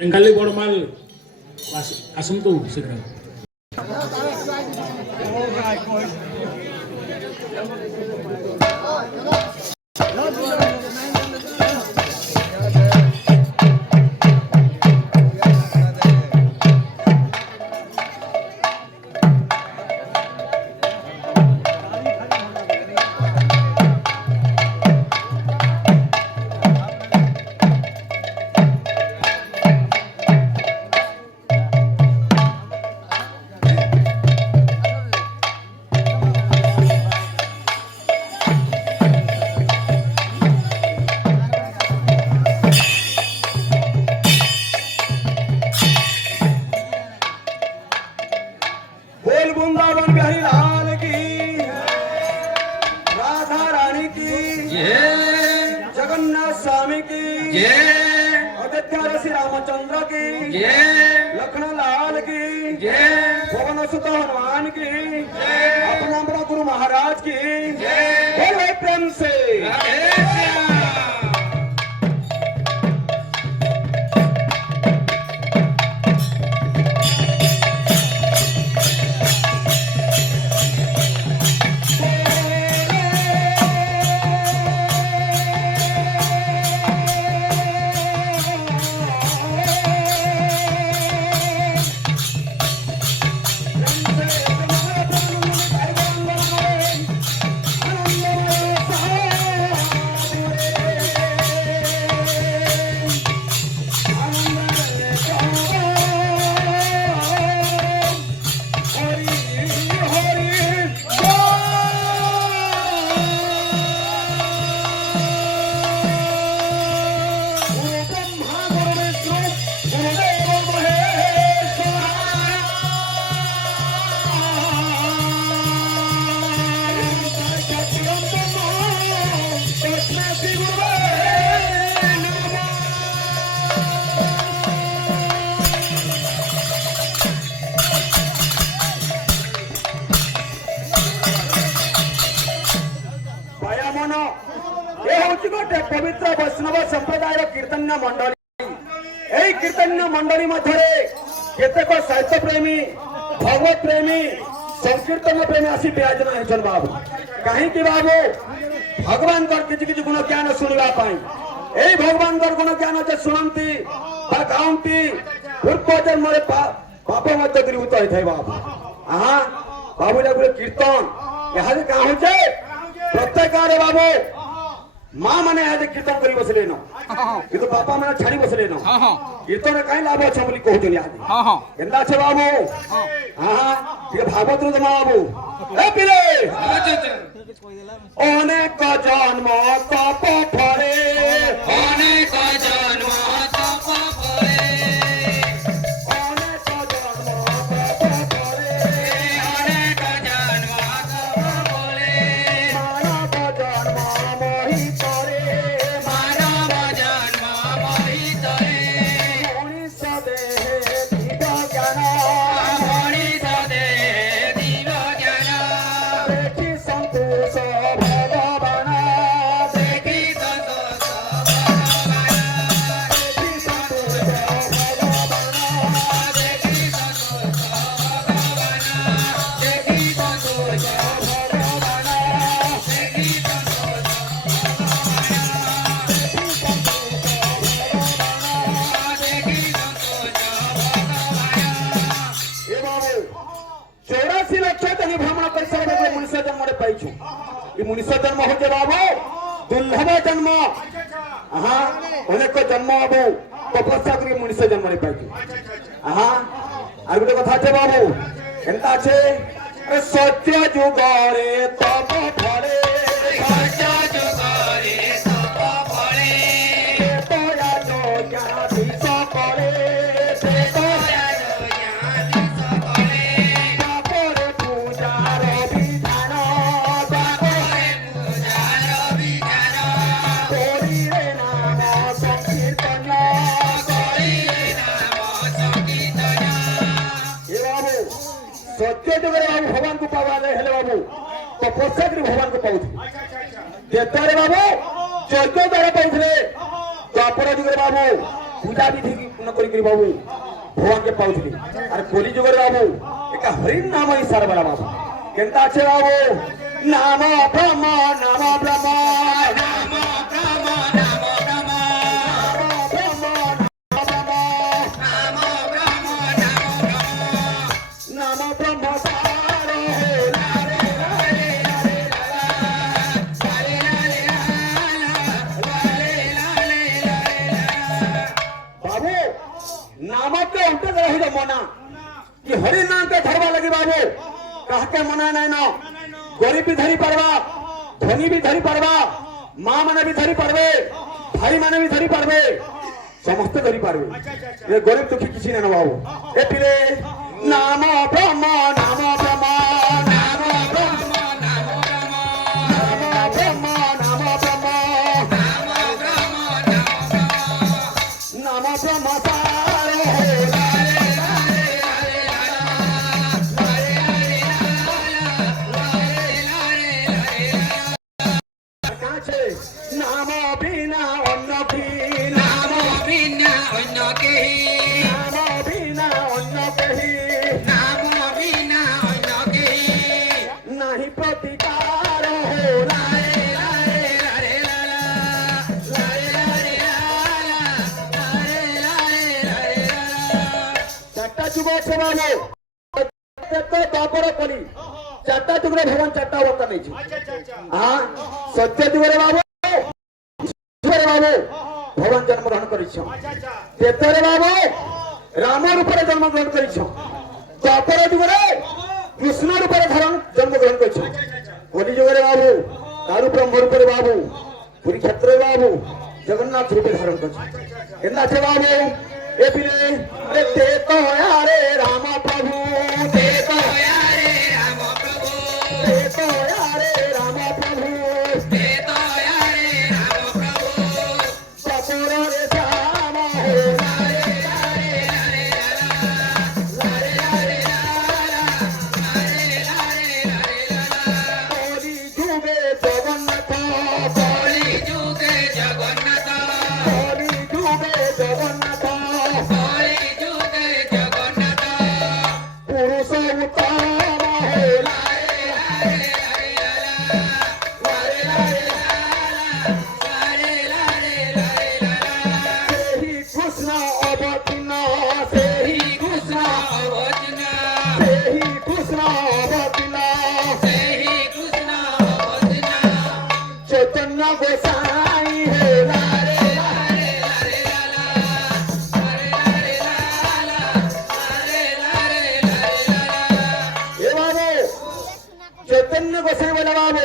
ବେଙ୍ଗାଲି ବଡ଼ମାଲ ଆସନ୍ତୁ ଶୀଘ୍ର। वृंदावन बिहारी लाल की, राधा रानी की, जगन्नाथ स्वामी की, अयोध्या श्री रामचंद्र की, लखन लाल की, पवन सुत हनुमान की, अपना बड़ा गुरु महाराज की, बोले प्रेम से। गोटे पवित्र वैष्णव संप्रदाय कीर्तन्य मंडली कीर्तन्य मंडली मध्य केतेक साहित्य प्रेमी भगवत प्रेमी संकीर्तन प्रेमी आसी विराजमान होइछन बाबू कहीं बाबू भगवान किसी गुण ज्ञान शुणा भगवान गुण ज्ञान जे शुणती गाँती पूर्व जन्म पाप दूरीभूत होता है बाबू हाँ बाबू गोटे कीर्तन यहाँ क्या हो प्रत्येक गाँव बाबू माँ मैंने आज कीर्तन कर बसले न कि बापा मैंने छाड़ी बसले न कीर्तन कहीं लाभ अच्छा बोली कहते केन्दा छे बाबू हाँ ये भागवत रो जमा बाबू ए पिले अनेक जन्म तप फले अनेक जन्म तप फले अनेक जन्म तप फले अनेक जन्म तप फले मानव जन्म मोहि करे मानव जन्म मोहि करे मनीष देह दिव्य ज्ञान मनीष देह दिव्य ज्ञान देखि संतोष भगवान देखि संतोष भगवान देखि संतोष भगवान देखि संतोष भगवान देखि संतोष भगवान देखि संतोष चौरासी लक्ष भ्रमण कर मनुष्य जन्म पाइछु मनुष्य जन्म हो बाबू दुर्लभ जन्म हाँ अनेक जन्म बाबू तपस्या कर मनुष्य जन्म पाइछु हाँ आर गोटे कथा है बाबू एंता सत्य जुग रे तप फले सत्य जुग रे तप फले तोरा जो ज्ञान दिस करे तोरा जो ज्ञान दिस करे बापर पूजार विधान बापर पूजार विधान तोरी रे नाम संकीर्तन तोरी रे नाम संकीर्तन ए बाबू सत्य जुग रे बाबू भगवान को पावाले हेले बाबू तपस्या कर भगवान को पाउथि देतारे बाबू चौद्ध द्वारा पाइथिले द्वापर जुग रे बाबू पूजा विधि যত্ন করি বাবু ভগবান কে পাউଥିଲି আর কলি যুগের বাবু এটা হরিণ নাম ই সার বলা বাবু কেনতা আছে বাবু নাম ব্রহ্ম নাম ব্রহ্ম নাম ব্রহ্ম নাম ব্রহ্ম নাম ব্রহ্ম সার बाबू नाम के उल्टे रही तो मना कि हरि नाम के धरवा लगी बाबू कह के मना नहीं ना गरीब भी धरी पड़वा धनी भी धरी पड़वा माँ माने भी धरी पड़वे भाई माने भी धरी पड़वे समस्त धरी पड़वे ये गरीब दुखी किसी ने ना बाबू ये पिले नाम ब्रह्म नाम ब्रह्म नाम ब्रह्म नाम ब्रह्म नाम ब्रह्म नाम ब्रह्म नाम बिना अन्न की नाम बिना अन्न के नाम बिना अन्न कही नाम बिना अन्न के नहीं प्रतिकार हो लाए लाए लाए लाला लाए लाए लाला लाए लाए लाए लाला चारटा जुग আছে বাবু তো তারপরে কলি চারটা যুগরে ভগবান চারটা অবতার নেই হ্যাঁ সত্য যুগরে বাবু बाबू भगवान जन्म ग्रहण करेतरे बाबू राम रूप जन्म ग्रहण कर कृष्ण रूप जन्म ग्रहण कली जुगे बाबू दारू ब्रह्म रूप बाबू पुरी क्षेत्र बाबू जगन्नाथ रूपे धारण कर बाबू ए पिले ते तो रे राम प्रभु ते तो रे राम प्रभु ते तो रे राम प्रभु ते तो चैतन्य गोसाई बोला बाबू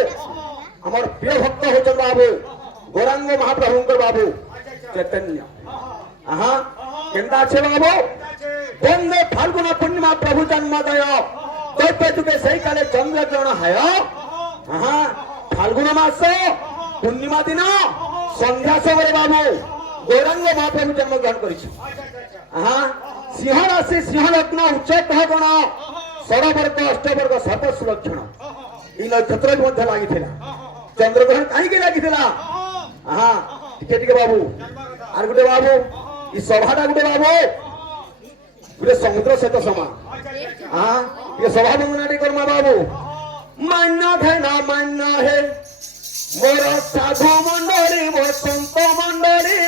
हमार प्रिय भक्त हो बाबू गौरांग महाप्रभु बाबू चैतन्य हाँ केंदा छे बाबू बंदे फाल्गुन पूर्णिमा प्रभु जन्मोदय दैत्य जुगे सही काले चंद्र ग्रहण है हाँ फाल्गुन मास पूर्णिमा दिन संध्या समय बाबू गौरांग महाप्रभु जन्म ग्रहण कर सिंह राशि सिंह लग्न उच्च ग्रह गण षड़वर्ग अष्टवर्ग सर्व सुलक्षण ये नक्षत्र लगी चंद्रग्रहण कहीं लगी हाँ टिके टिके बाबू आर गोटे बाबू ये सभाटा गोटे बाबू गोटे समुद्र सहित समान हाँ ये सभा बंदना करमा बाबू मान्य है ना मान्य है मोर साधु मंडली मोर संत मंडली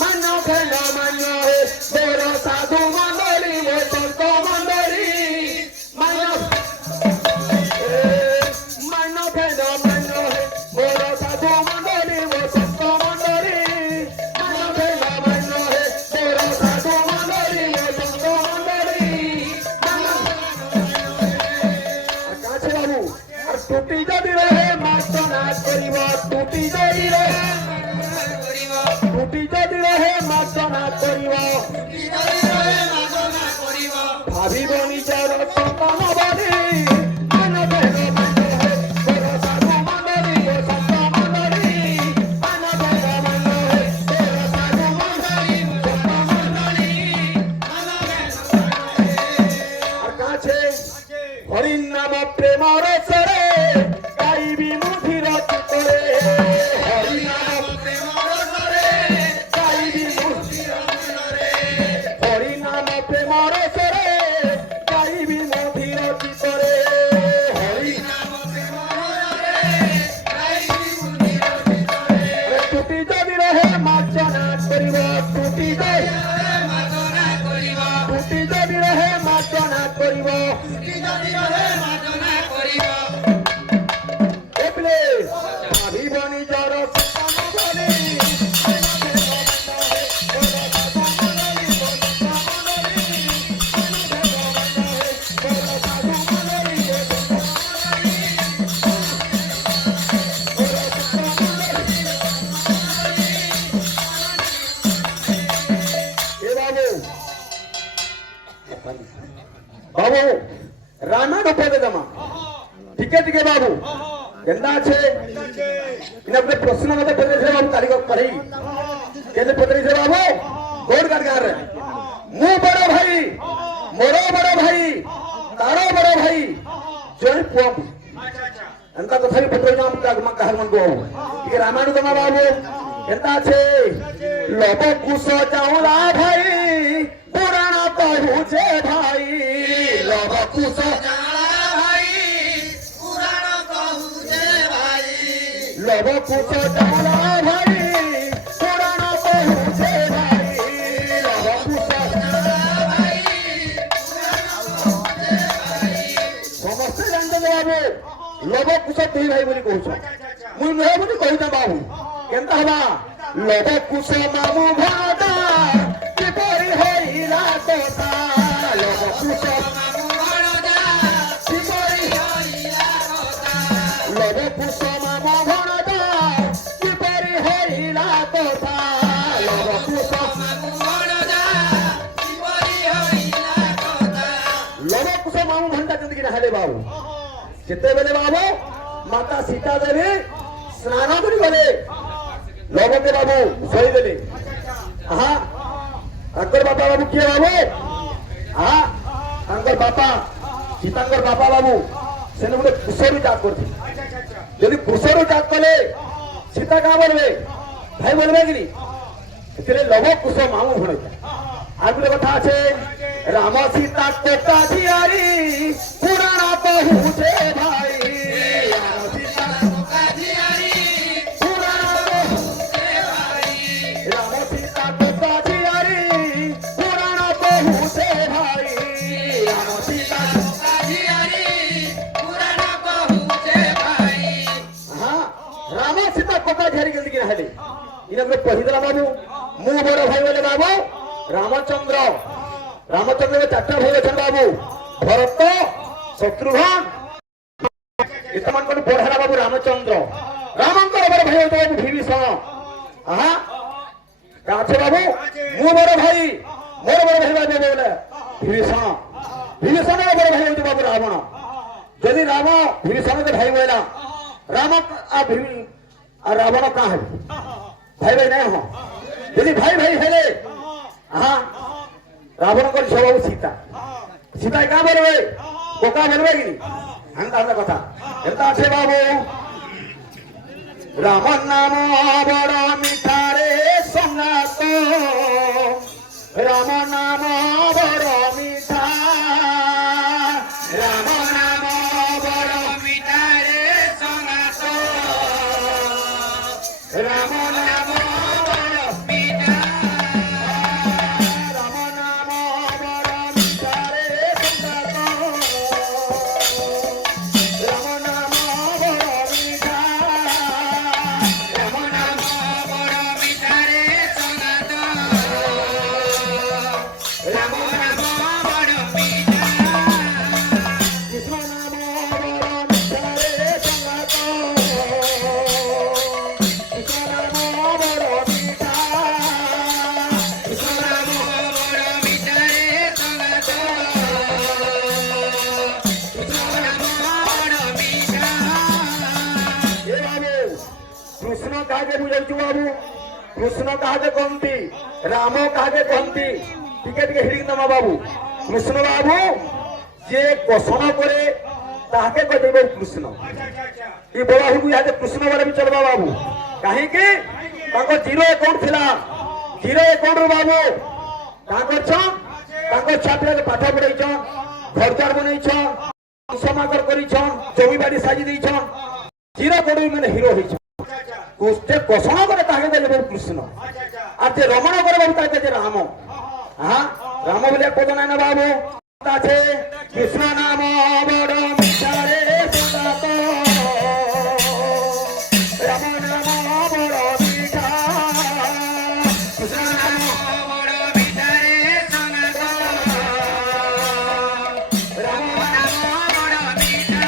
मान्य है ना मान्य है मोर साधु मंडली मोर संत मंडली मान्य है ना मान्य है मोर साधु मंडली मोर संत मंडली मान्य है ना मान्य है मोर साधु मंडली मोर संत मंडली काছে बाबू और टूटी जदि रहे मार्तनाथ करिब टूटी जदि रहे मार्तनाथ करिब भाविब निजर संतान बारी मन देह मन है मोर साधु मंडली मोर संत मंडली मन देह मन है मोर साधु मंडली मोर संत मंडली और काছে हरि नाम प्रेम रसरे गाइबी मुधिर चित्तरे हरि नाम प्रेम रसरे गाइबी मुधिर चित्तरे এপ্লে ভাবিবনি জর बाबू रामायण उपदे दमा टिके बाबू केंदा छे इन अपने प्रश्न मते पत्रे छे बाबू तारीख पढ़ी केने पत्रे छे बाबू गोड़ गार रे मु बड़ो भाई मोरो बड़ो भाई तारो बड़ो भाई जोई पुआ अंता तो थारी पत्रे नाम का कहर मन को ये रामायण दमा बाबू केंदा छे लोभ कुश जाऊला भाई पुराना कहू छे भाई लोभ कुश लोभ कुश जाऊला भाई पुराना कहू छे भाई लोभ कुश समस्त जानते बाबू लोभ कुश दुई भाई बोली कहू मुई नुहे बोली कहता बाबू केंता हवा लोभ कुश मामू भादा किपरि होइला तोता लोभ कुश मामू भादा किपरि होइला तोता लोभ कुश मामू भादा किपरि होइला तोता लोभ कुश मामू भादा किपरि होइला तोता लोभ कुश मामू भंडा जिंदगी नहले बाबू केते बेले बाबू माता सीता देवी स्नान करी गले लोभते बाबू सही देले हाँ अंकर बापा बाबू किए बाबू हाँ अंकर बापा सीतांकर बापा बाबू से गोटे कुशरू जात करते यदि कुशरू जात कले सीता क्या बोलबे भाई बोलबे कि लोभ कुश मामू भणे আর গুলো কথা আছে রাম সীতা কোটা ঝিয়ারি পুরানা কহুছে ভাই রাম সীতা কোটা ঝিয়ারি পুরানা কহুছে ভাই রাম সীতা কোটা ঝিয়ারি পুরানা কহুছে ভাই রাম সীতা কোটা ঝিয়ারি পুরানা কহুছে ভাই হ্যাঁ রাম সীতা কোটা ঝিয়ারি জলদি নহলে ইনকে পহিদলা বাবু মু বড় ভাই বলে বাবু रामचंद्र रामचंद्र में चार्टा भाई अच्छा बाबू भरत शत्रुघ्न इतमान को बढ़ा बाबू रामचंद्र रामंकर बड़ भाई होता बाबू विभीषण हाँ काछे बाबू मु बड़ भाई मोर बड़ भाई बाबू बोले विभीषण विभीषण बड़ भाई होता बाबू रावण यदि राम विभीषण के भाई बोला राम आ रावण कहाँ है भाई भाई नहीं हो यदि भाई भाई हेले हाँ रावण को झोल सीता सीता क्या बोलबे कोका बोलबे कि हंता हंता कथा एंता আছে बाबू राम नाम बड़ मिठा रे संगात राम नाम बड़ मिठा राम नाम बड़ मिठा रे संगात राम नाम कृष्ण कहा बुझाऊ बाबू कृष्ण कहा कहती राम कहा कहती टिके टिके हिड़ी नमा बाबू कृष्ण बाबू जे कोषण करे ताके कहते कृष्ण ये बड़ा हुई यहाँ कृष्ण बारे भी चलवा बाबू कहीं जीरो अकाउंट थिला जीरो अकाउंट रो बाबू क्या छुआ पिला पाठ पढ़ाई घर द्वार बनई समाकर कर जमी बाड़ी साजी जीरो अकाउंट मैंने हिरो होते कोषण करे ताके कृष्ण और जे रमण करे बाबू ताके राम हाँ राम बोलिया पद ना बाबू আছে কৃষ্ণ নাম বড় মিঠা রে সদা তো রাম নাম বড় মিঠা কৃষ্ণ নাম বড় মিঠা রে সদা তো রাম নাম বড় মিঠা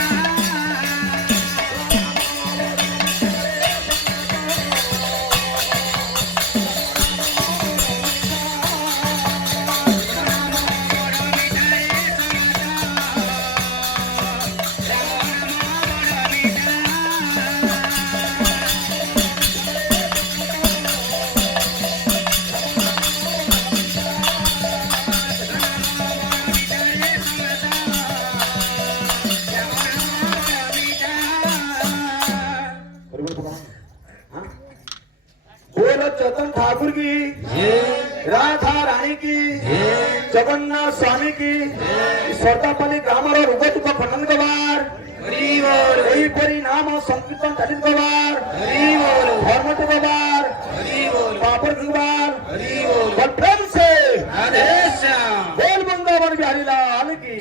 बोलो चेतन ठाकुर की राधा रानी की जगन्नाथ स्वामी की सरदापल्ली ग्राम रुगत को खंडन गवार यही परिणाम संकीर्तन चालित गवार धर्मत गवार पापड़ गवार बल प्रेम से बोल बंगावन बिहारी लाल की